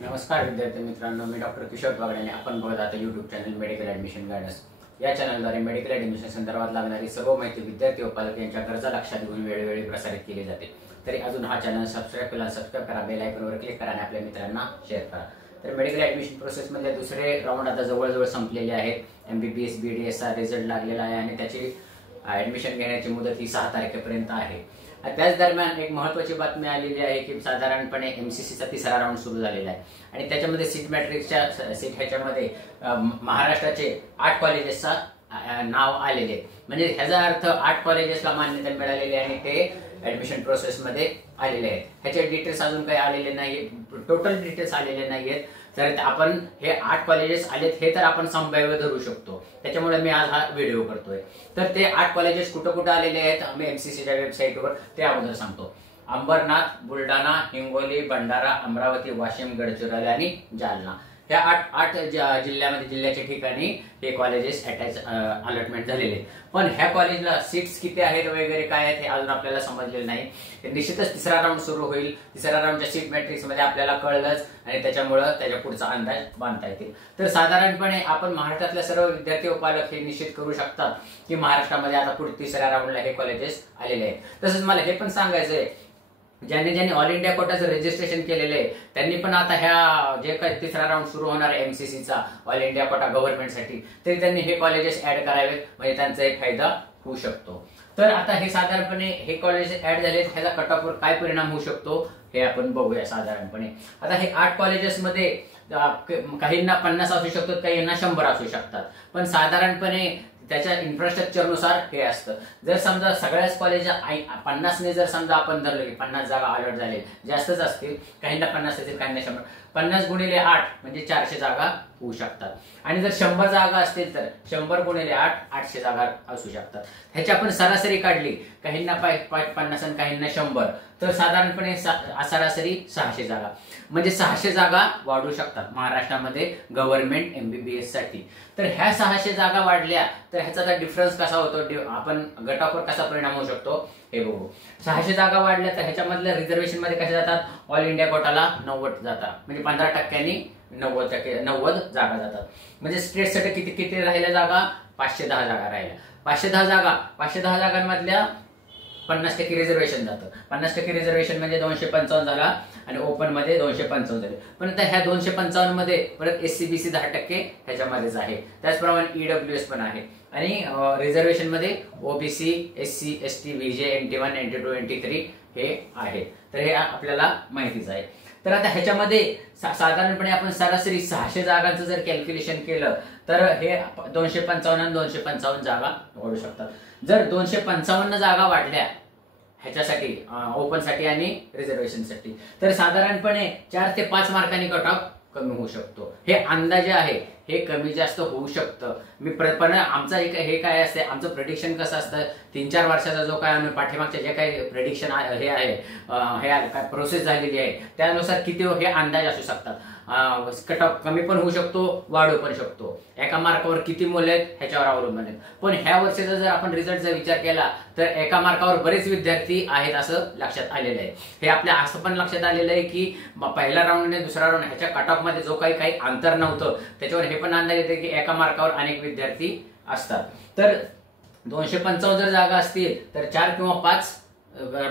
नमस्कार विद्यार्थी मित्रांनो, मी डॉक्टर किशोर बागडे. आपण बघत आहात YouTube channel medical admission guidance. या चॅनलद्वारे मेडिकल ॲडमिशन संदर्भात लागणारी सर्व माहिती विद्यार्थी व पालक यांच्या गरजा लक्षात घेऊन वेळोवेळी प्रसारित केली जाते. तरी अजून हा चॅनल सबस्क्राईब केला, सबस्क्राईब करा, बेल आयकॉनवर क्लिक करा आणि आपल्या मित्रांना शेअर करा. तर मेडिकल ॲडमिशन प्रोसेसमध्ये दुसरे राऊंड आता जवळजवळ संपलेले आहेत. MBBS BDSचा रिझल्ट लागलेला आहे आणि त्याची ॲडमिशन घेण्याची मुदत ही 6 तारखेपर्यंत आहे. त्याच दरम्यान एक महत्त्वाची बातमी आलेली आहे की साधारणपणे MCCचा तिसरा राऊंड सुरू झालेला आहे आणि त्याच्यामध्ये सीट मॅट्रिक्सच्या सीट ह्याच्यामध्ये महाराष्ट्राचे 8 कॉलेजेसचा नाव आलेले आहे. म्हणजे ह्याचा अर्थ 8 कॉलेजेसला मान्यता मिळालेली आहे आणि ते ॲडमिशन प्रोसेसमध्ये आलेले आहेत. ह्याचे डिटेल्स अजून काही आलेले नाही, टोटल डिटेल्स आलेले नाहीयेत. तर आपण हे 8 कॉलेजेस आलेत हे तर आपण संभाव्य धरू शकतो, त्याच्यामुळे मी आज हा व्हिडिओ करतोय. तर ते 8 कॉलेजेस कुठं कुठं आलेले आहेत आम्ही MCCच्या वेबसाईटवर ते अगोदर सांगतो. अंबरनाथ, बुलढाणा, हिंगोली, भंडारा, अमरावती, वाशिम, गडचिरोली आणि जालना ह्या 8 जिल्ह्यामध्ये जिल्ह्याच्या ठिकाणी हे कॉलेजेस अलॉटमेंट झालेले आहेत. पण ह्या कॉलेजला सीट्स किती आहेत वगैरे काय आहेत हे अजून आपल्याला समजलेलं नाही. निश्चितच तिसरा राऊंड सुरू होईल. तिसऱ्या राऊंडच्या सीट मॅट्रिक्स मध्ये आपल्याला कळलंच आणि त्याच्यामुळं त्याच्या पुढचा अंदाज बांधता येतील. तर साधारणपणे आपण महाराष्ट्रातल्या सर्व विद्यार्थी व पालक हे निश्चित करू शकतात की महाराष्ट्रामध्ये आता पुढे तिसऱ्या राऊंडला हे कॉलेजेस आलेले आहेत. तसंच मला हे पण सांगायचंय, ज्यांनी ऑल इंडिया कोटाचं रजिस्ट्रेशन केलेलं आहे त्यांनी पण आता ह्या जे काही तिसरा राऊंड सुरू होणार आहे MCCचा ऑल इंडिया कोटा गव्हर्नमेंटसाठी, तरी त्यांनी हे कॉलेजेस ऍड करावेत, म्हणजे त्यांचा एक फायदा होऊ शकतो. तर आता हे साधारणपणे हे कॉलेज ऍड झाले, ह्याचा कट ऑफवर काय परिणाम होऊ शकतो हे आपण बघूया. साधारणपणे आता हे 8 कॉलेजेसमध्ये काहींना 50 असू शकतात, काहींना 100 असू शकतात. पण साधारणपणे त्याच्या इन्फ्रास्ट्रक्चरनुसार हे असतं. जर समजा सगळ्याच कॉलेज 50 ने जर समजा आपण धरलं की 50 जागा अलॉट झाले, जास्तच असतील, काहींना 50 असतील, काहींना 100. 50 गुणिले 8 म्हणजे 400 जागा होऊ शकतात. आणि जर 100 जागा असतील तर 100 गुणिले 8 800 जागा असू शकतात. ह्याची आपण सरासरी काढली, काहींना 50 आणि काहींना 100, तर साधारणपणे सरासरी 600 जागा, म्हणजे 600 जागा वाढू शकतात महाराष्ट्रामध्ये गव्हर्नमेंट MBBS साठी. तर ह्या 600 जागा वाढल्या तर ह्याचा डिफरन्स कसा होतो, आपण गटावर कसा परिणाम होऊ शकतो हे बघू. 600 जागा वाढल्या तर ह्याच्यामधल्या रिझर्वेशन मध्ये कशा जातात, ऑल इंडिया कोटाला 90 जातात, म्हणजे 15% 90 जागा जातात. म्हणजे स्टेटसाठी किती किती राहिल्या जागा, 510 जागा राहिल्या. 510 जागांमधल्या 50% रिझर्वेशन जातं. 50% रिझर्वेशन म्हणजे 255 झाला आणि ओपन मध्ये 255 झाले. पण आता ह्या 255 मध्ये परत SC BC 10% ह्याच्यामध्येच आहे. त्याचप्रमाणे EWS पण आहे आणि रिझर्वेशन मध्ये OBC SC ST VJ NT1 NT2 NT3 हे आहे. तर हे आपल्याला माहितीच आहे. तर आता ह्याच्यामध्ये साधारणपणे आपण सरासरी 600 जागांचं जर कॅल्क्युलेशन केलं तर हे 255 आणि 255 जागा वाढू शकतात. जर 255 जागा वाढल्या ह्याच्यासाठी ओपन साठी आणि रिझर्वेशन साठी, तर साधारणपणे 4 ते 5 मार्कांनी कट ऑफ कमी होऊ शकतो. हे अंदाजे आहे, हे कमी जास्त होऊ शकतं. पण आमचं हे काय असते, आमचं प्रेडिक्शन कसं असतं, 3-4 वर्षाचा जो काय आम्ही पाठीमागच्या जे काही प्रेडिक्शन हे आहे, हे काय प्रोसेस झालेली आहे त्यानुसार किती हे अंदाज असू शकतात. कट ऑफ कमी पण होऊ शकतो, वाढू पण शकतो. एका मार्कावर किती मुलं आहेत ह्याच्यावर अवलंबून आहेत. पण ह्या वर्षीचा जर आपण रिझल्टचा विचार केला तर एका मार्कावर बरेच विद्यार्थी आहेत असं लक्षात आलेलं आहे. हे आपल्या असं पण लक्षात आलेलं आहे की पहिला राऊंड आणि दुसरा राऊंड ह्याच्या कट ऑफ मध्ये जो काही अंतर नव्हतं त्याच्यावर हे पण अंदाज येते की एका मार्कावर अनेक विद्यार्थी असतात. तर 255 जर जागा असतील तर 4 किंवा 5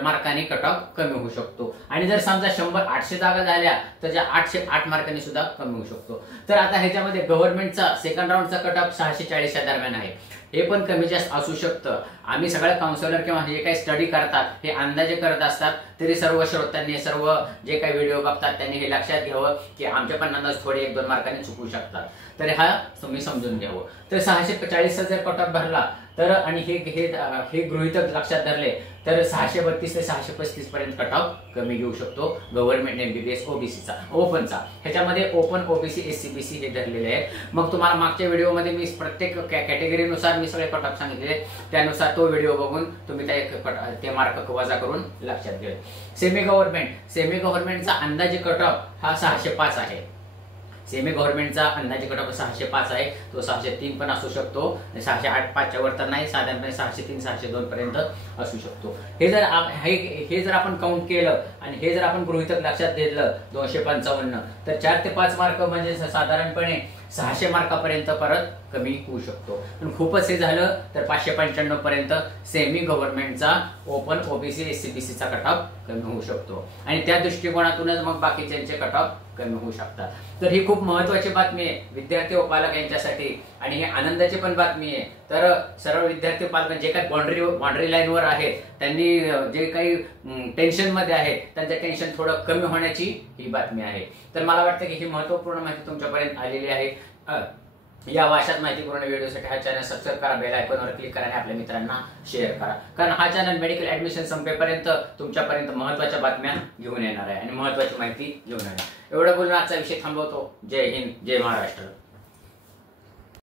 मार्कांनी कट ऑफ कमी होऊ शकतो. आणि जर समजा 100-800 जागा झाल्या तर त्या 808 मार्कांनी सुद्धा कमी होऊ शकतो. तर आता ह्याच्यामध्ये गव्हर्नमेंटचा सेकंड राऊंडचा कट ऑफ 640 दरम्यान आहे. हे पण कमी जास्त असू शकतं. आम्ही सगळे काउन्सिलर किंवा जे काही स्टडी करतात हे अंदाजे करत असतात, तरी सर्व श्रोत्यांनी सर्व जे काही व्हिडिओ बघतात त्यांनी हे लक्षात घ्यावं की आमचे पण अंदाज थोडे 1-2 मार्कांनी चुकू शकतात. तर हा तुम्ही समजून घ्यावं. तर 640 जर कट ऑफ भरला तर आणि हे गृहीतक लक्षात धरले तर 632 ते 635 पर्यंत कट ऑफ कमी घेऊ शकतो गव्हर्नमेंट MBBS OBCचा ओपनचा. ह्याच्यामध्ये ओपन OBC SC BC हे धरलेले आहेत. मग तुम्हाला मागच्या व्हिडिओमध्ये मी प्रत्येक कॅटेगरीनुसार मी सगळे कट ऑफ सांगितले, त्यानुसार तो व्हिडिओ बघून तुम्ही ते मार्क वजा करून लक्षात घ्या. सेमी गव्हर्नमेंटचा अंदाजे कट ऑफ हा 605 आहे. सेमी गव्हर्नमेंटचा अंदाजे कट ऑफ 605 आहे, तो 603 पण असू शकतो, 608-5च्या वर तर नाही, साधारणपणे 603-602 पर्यंत असू शकतो. हे जर आपण काउंट केलं आणि हे जर आपण गृहीतक लक्षात घेतलं 255, तर 4 ते 5 मार्क म्हणजे साधारणपणे 600 मार्कापर्यंत परत कमी होऊ शकतो. पण खूपच हे झालं तर 595 पर्यंत सेमी गव्हर्नमेंटचा ओपन ओबीसी SC/BC चा कट ऑफ कमी होऊ शकतो आणि त्या दृष्टिकोनातूनच मग बाकीच्यांचे कट ऑफ कमी होऊ शकतात. तर ही खूप महत्वाची बातमी आहे विद्यार्थी व पालक यांच्यासाठी आणि ही आनंदाची पण बातमी आहे. तर सर्व विद्यार्थी पालक जे काही बाउंड्री लाईनवर आहेत त्यांनी जे काही टेन्शन मध्ये आहेत त्यांचं टेन्शन थोडं कमी होण्याची ही बातमी आहे. तर मला वाटतं की ही महत्वपूर्ण माहिती तुमच्यापर्यंत आलेली आहे. या अशाच माहितीपूर्ण व्हिडिओसाठी हा चॅनल सबस्क्राईब करा, बेल आयकॉनवर क्लिक करा आणि आपल्या मित्रांना शेअर करा, कारण हा चॅनल मेडिकल ऍडमिशन संपेपर्यंत तुमच्यापर्यंत महत्त्वाच्या बातम्या घेऊन येणार आहे आणि महत्त्वाची माहिती घेऊन येणार. एवढं बोलून आजचा विषय थांबवतो. जय हिंद, जय महाराष्ट्र.